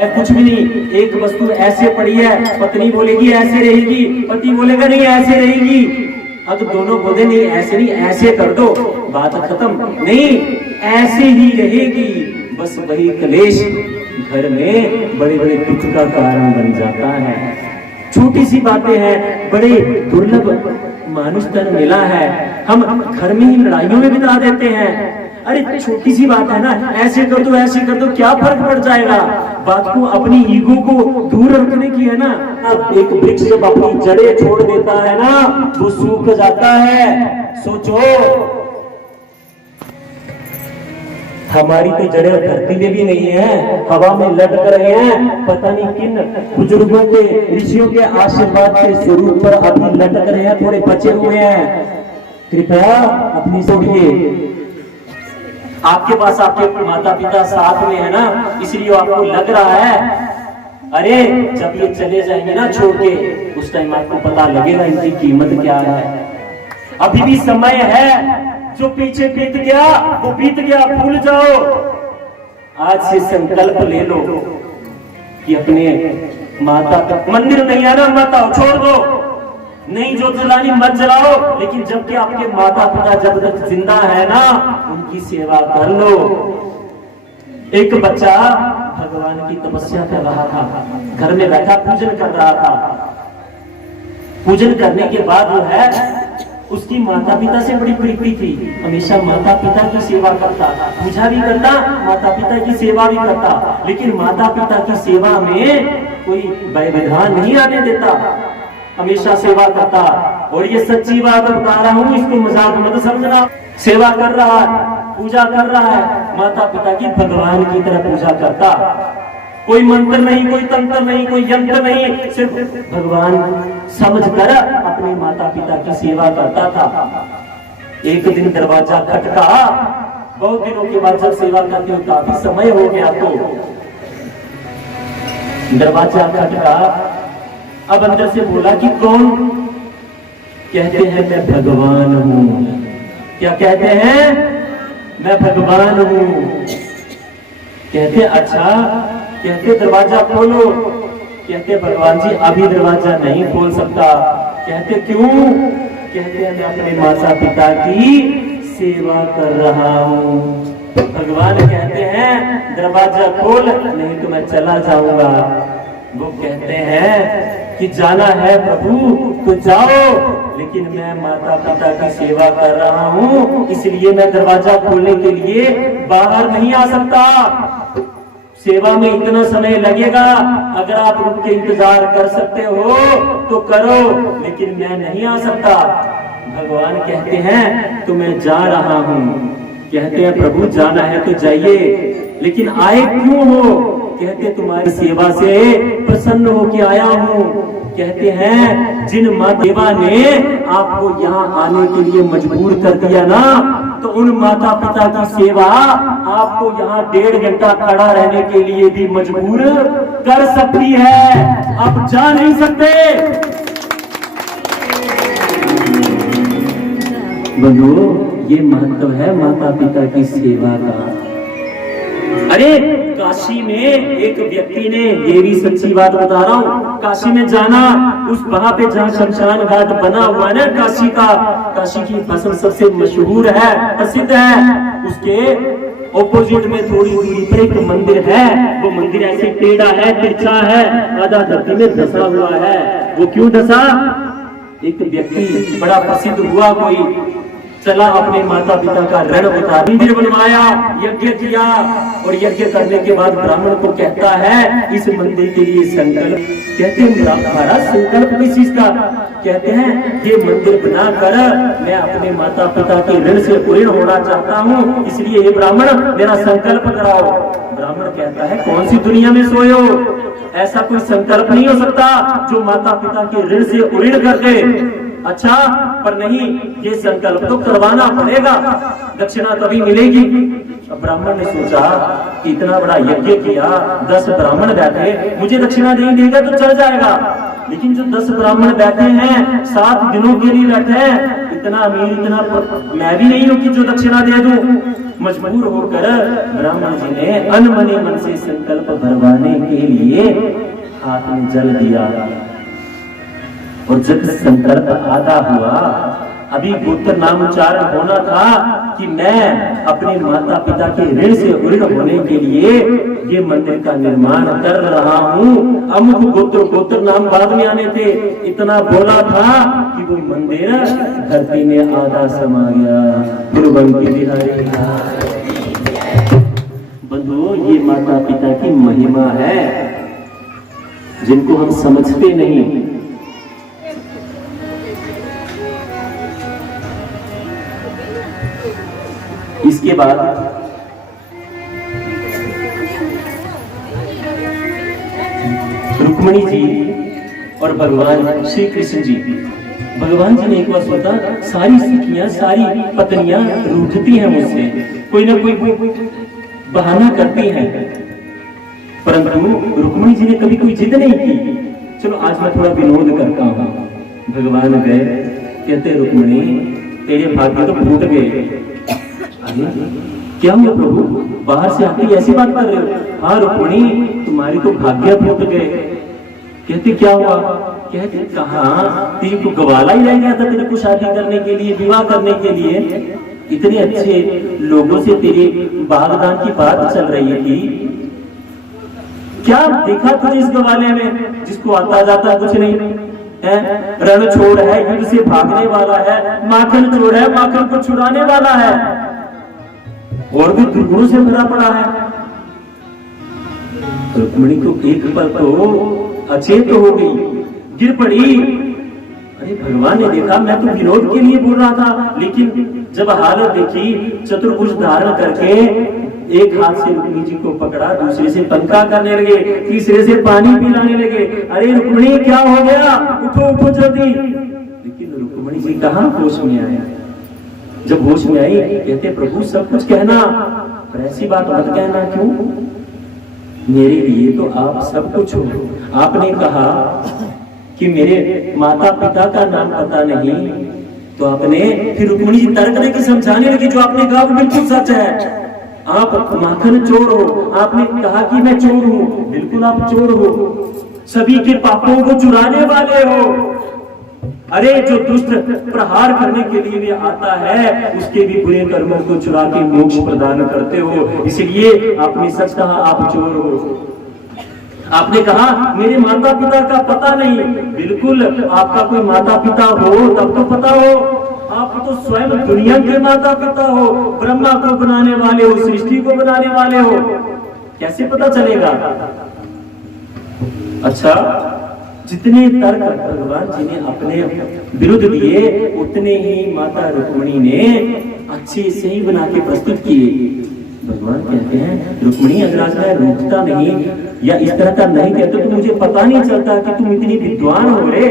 कुछ भी नहीं, एक वस्तु ऐसे पड़ी है, पत्नी बोलेगी ऐसे रहेगी, पति बोलेगा नहीं ऐसे रहेगी। अब दोनों बोले नहीं ऐसे नहीं, ऐसे कर दो, बात खत्म। नहीं, ऐसे ही रहेगी। बस वही कलेश घर में बड़े बड़े दुख का कारण बन जाता है। छोटी सी बातें हैं, बड़े दुर्लभ मानुष तन मिला है, हम घर में ही लड़ाइयों में बिता देते हैं। अरे छोटी सी बात है ना, ऐसे कर दो ऐसे कर दो, क्या फर्क पड़ जाएगा। बात को अपनी ईगो को दूर रखने की है ना। अब एक वृक्ष जब अपनी जड़ें छोड़ देता है ना, वो सूख जाता है। सोचो, हमारी तो जड़ें धरती में भी नहीं है, हवा में लटक रहे हैं। पता नहीं किन बुजुर्गों के, ऋषियों के आशीर्वाद के स्वरूप पर अभी लटक रहे हैं, थोड़े बचे हुए हैं। कृपया अपनी सोचिए, आपके पास आपके माता पिता साथ में है ना, इसलिए आपको लग रहा है। अरे जब ये चले जाएंगे ना छोड़ के, उस टाइम आपको पता लगेगा इनकी कीमत क्या है। अभी भी समय है, जो पीछे बीत गया वो बीत गया, भूल जाओ। आज से संकल्प ले लो कि अपने माता, मंदिर नहीं आना माता छोड़ दो, नहीं जो जलानी मत जलाओ, लेकिन जबकि आपके माता पिता जब तक जिंदा है ना, उनकी सेवा कर लो। एक बच्चा भगवान की तपस्या कर रहा था, घर में बैठा पूजन कर रहा था। पूजन करने के बाद वो है, उसकी माता पिता से बड़ी प्रीति थी, हमेशा माता पिता की सेवा करता, पूजा भी करता, माता पिता की सेवा भी करता, लेकिन माता पिता की सेवा में कोई व्यवधान नहीं आने देता, हमेशा सेवा करता। और ये सच्ची बात बता रहा हूँ, इसको मजाक मत समझना। सेवा कर रहा है, पूजा कर रहा है, माता पिता की भगवान की तरह पूजा करता। कोई मंत्र नहीं, कोई तंत्र नहीं, कोई यंत्र नहीं, सिर्फ भगवान समझकर अपने माता पिता की सेवा करता था। एक दिन दरवाजा खटका, बहुत दिनों के बाद जब सेवा करते हो, काफी समय हो गया, तो दरवाजा खटका। अब अंदर से बोला कि कौन? कहते हैं मैं भगवान हूं। क्या कहते हैं? मैं भगवान हूं। कहते अच्छा, कहते दरवाजा खोलो। कहते भगवान जी अभी दरवाजा नहीं खोल सकता। कहते क्यों? कहते हैं मैं अपने माता पिता की सेवा कर रहा हूं। भगवान कहते हैं दरवाजा खोल, नहीं तो मैं चला जाऊंगा। वो कहते हैं कि जाना है प्रभु तो जाओ, लेकिन मैं माता पिता की सेवा कर रहा हूँ, इसलिए मैं दरवाजा खोलने के लिए बाहर नहीं आ सकता। सेवा में इतना समय लगेगा, अगर आप उनके इंतजार कर सकते हो तो करो, लेकिन मैं नहीं आ सकता। भगवान कहते हैं तो मैं जा रहा हूँ। कहते हैं प्रभु जाना है तो जाइए, लेकिन आए क्यों हो? कहते तुम्हारी सेवा से प्रसन्न होके आया हूँ। कहते हैं जिन माता देवा ने आपको यहाँ आने के लिए मजबूर कर दिया ना, तो उन माता पिता की सेवा आपको यहाँ 1.5 घंटा खड़ा रहने के लिए भी मजबूर कर सकती है। आप जा नहीं सकते। बंधुओं, ये महत्व है माता पिता की सेवा का। अरे काशी में एक व्यक्ति ने, ये भी सच्ची बात बता रहा हूँ, काशी में जाना, उस वहां पे जहाँ शमशान घाट बना हुआ है ना काशी का, काशी की फसल सबसे मशहूर है, प्रसिद्ध है। उसके ऑपोजिट में थोड़ी दूरी पर एक मंदिर है। वो मंदिर ऐसे टेढ़ा है, तिरछा है, आधा धरती में धसा हुआ है। वो क्यों धसा? एक व्यक्ति बड़ा प्रसिद्ध हुआ, कोई चला अपने माता पिता का ऋण उतार, मंदिर बनवाया, यज्ञ किया, और यज्ञ करने के बाद ब्राह्मण को कहता है इस मंदिर के लिए संकल्प। कहते हैं महाराज संकल्प किस चीज का? कहते हैं ये मंदिर बनाकर मैं अपने माता पिता के ऋण से ऋण होना चाहता हूँ, इसलिए ये ब्राह्मण मेरा संकल्प कराओ। ब्राह्मण कहता है कौन सी दुनिया में सोए हो? ऐसा कोई संकल्प नहीं हो सकता जो माता पिता के ऋण से ऋण कर दे। अच्छा, पर नहीं, ये संकल्प तो करवाना पड़ेगा, दक्षिणा तभी मिलेगी। अब ब्राह्मण ने सोचा कि इतना बड़ा यज्ञ किया, 10 ब्राह्मण बैठे, मुझे दक्षिणा नहीं देगा तो चल जाएगा, लेकिन जो 10 ब्राह्मण बैठे हैं, 7 दिनों के लिए बैठे हैं, इतना अमीर, इतना मैं भी नहीं हूं कि जो दक्षिणा दे दूं। मजबूर होकर ब्राह्मण जी ने अनमने मन से संकल्प भरवाने के लिए हाथ में जल दिया। और जब संकल्प आधा हुआ, अभी गोत्र नाम उच्चारण होना था कि मैं अपने माता पिता के ऋण से ऋण होने के लिए ये मंदिर का निर्माण कर रहा हूँ। अमुक गोत्र नाम बाद में आने थे। इतना बोला था कि वो मंदिर धरती में आधा समा गया। गुरुबंकी बिहारी बंधुओं, ये माता पिता की महिमा है जिनको हम समझते नहीं। इसके बाद रुक्मिणी जी और भगवान श्री कृष्ण जी, भगवान जी ने एक बार सोचा, सारी सखियां सारी पत्नियां रूठती हैं मुझसे, कोई ना कोई बहाना करती हैं, परंतु रुक्मिणी जी ने कभी कोई जिद नहीं की। चलो आज मैं थोड़ा विनोद करता हूँ। भगवान गए, कहते रुक्मिणी तेरे भाग्य तो फूट गए। क्या हुआ प्रभु, बाहर से आके ऐसी बात कर रहे हो? हाँ रुक्मिणी, तुम्हारी तो भाग्य फूट गए। कहते क्या हुआ? कहते कहा तेरे को गवाला ही रह गया था तेरे को शादी करने के लिए, विवाह करने के लिए। इतने अच्छे लोगों से तेरे बागदान की बात चल रही थी, क्या देखा तुझे इस गवाले में जिसको आता जाता कुछ नहीं है? रण छोड़ है, युद्ध से भागने वाला है, माखन चोर है, माखन को छुड़ाने वाला है, और भी दुर्गुणों से भरा पड़ा है। रुक्मिणी को एक पल तो अचेत हो गई, गिर पड़ी। अरे भगवान ने देखा मैं तो विनोद के लिए बोल रहा था, लेकिन जब हालत देखी, चतुर्भुज धारण करके एक हाथ से रुक्मिणी जी को पकड़ा, दूसरे से पंखा करने लगे, तीसरे से पानी पिलाने लगे। अरे रुक्मिणी क्या हो गया, उठो उठो जल्दी। लेकिन रुक्मिणी जी कहाँ होश में आया। जब होश में आई, कहते प्रभु सब कुछ कहना, पर ऐसी बात मत कहना। क्यों? मेरे लिए तो आप सब कुछ हो। आपने कहा कि मेरे माता पिता का नाम पता नहीं, तो आपने फिर रुक्मिणी जी तर्क लेके समझाने लगी, जो आपने कहा वो बिल्कुल सच है। आप माखन चोर हो, आपने कहा कि मैं चोर हूँ, बिल्कुल आप चोर हो, सभी के पापों को चुराने वाले हो। अरे जो दुष्ट प्रहार करने के लिए भी आता है, उसके भी बुरे कर्मों को चुरा के मोक्ष प्रदान करते हो, इसलिए आपने सच कहा, आप चोर हो। आपने कहा मेरे माता पिता का पता नहीं, बिल्कुल आपका कोई माता पिता हो तब तो पता हो। आप तो स्वयं दुनिया के माता पिता हो, ब्रह्मा को बनाने वाले हो, सृष्टि को बनाने वाले हो, कैसे पता चलेगा? अच्छा, जितने तर्क भगवान जी ने अपने विरुद्ध दिए, उतने ही माता रुक्मिणी ने अच्छे से ही बना के प्रस्तुत किए। भगवान कहते हैं रुक्मिणी, अगर आज मैं रूठता नहीं या इस तरह का नहीं कहते तो मुझे पता नहीं चलता कि तुम इतनी विद्वान हो रे।